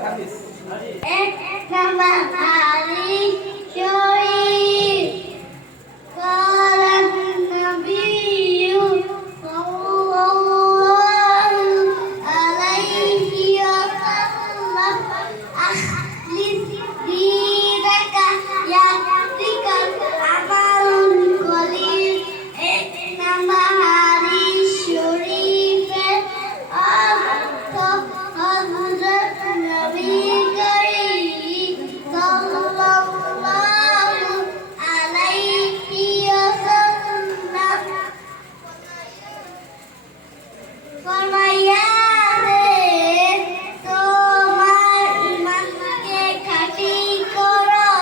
এক নাম্বার হাদিস শরীফ قال النبي صلى الله عليه وسلم أخلص دينك يأتيك عمل قليل এক নাম্বার হাদিস শরীফের অর্থ হযরত নবী করিম সাল্লাল্লাহু আলাইহি ওয়াসাল্লাম ফরমায়াছেন, তোমার ঈমানকে খাঁটি করো,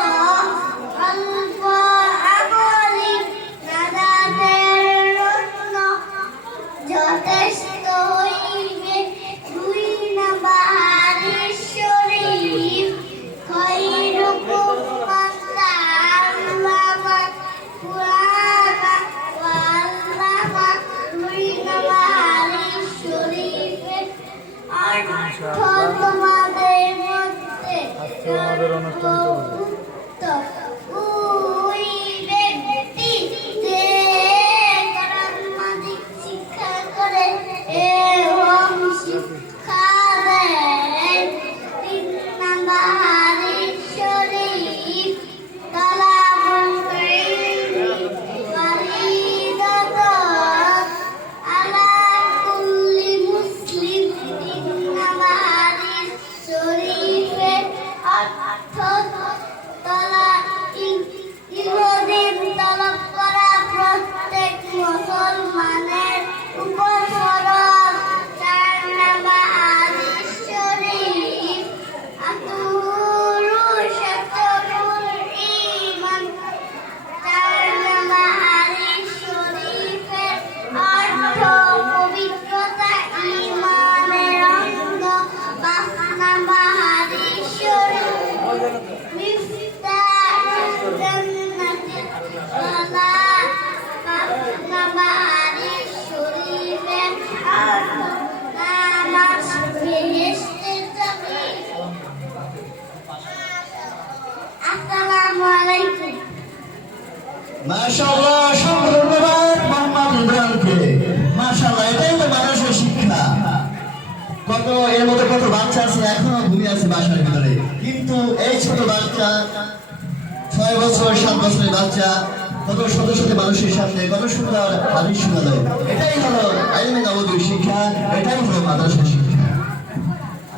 অল্প আমলি নাজাতের জন্য যথেষ্ট হইবে। দুই নাম্বার হাদিস শরীফ খৈরুকুম মান তাআল্লামা কুরআনা ওয়া আল্লামা। দুই নাম্বার হাদিস শরীফের অর্থ তোমাদের মধ্যে সর্বোত্তম ওই ব্যক্তি যে কোরআনিক শিক্ষা করে এবং শিক্ষা দেয়। তিন নাম্বার হাদিস শরীফ তালাবুল ইলমি ফরিদাতুন আলা কুল্লি মুসলিম। তিন নাম্বার হাদিস শরীফের অর্থ ইলম তলব করা প্রত্যেক মুসলমানের উপর ফরজ। চার নাম্বার হাদিস শরীফ আতুরু শাতরুল ঈমান। চার নাম্বার হাদিস শরীফের অর্থ পবিত্রতা ঈমানের অঙ্গ। পাঁচ নাম্বার হাদিস শরীফ মিফতাহুল জান্নাতি সালাত। পাঁচ নাম্বার হাদিস শরীফের অর্থ নামাজ বেহেশতের চাবি। আসসালামু আলাইকুম। মাশাআল্লাহ, ধন্যবাদ মোহাম্মদ ইমরানকে। মাশাআল্লাহ, এটাই তো মানুষের শিক্ষা। এর মধ্যে কত বাচ্চা আছে এখনো ঘুমিয়ে আছে বাসার ভিতরে, কিন্তু এই ছোট বাচ্চা 6 বছর 7 বছরের বাচ্চা কত শত শত মানুষের সামনে কত সুন্দর হাদিস শোনালো। এটাই হলো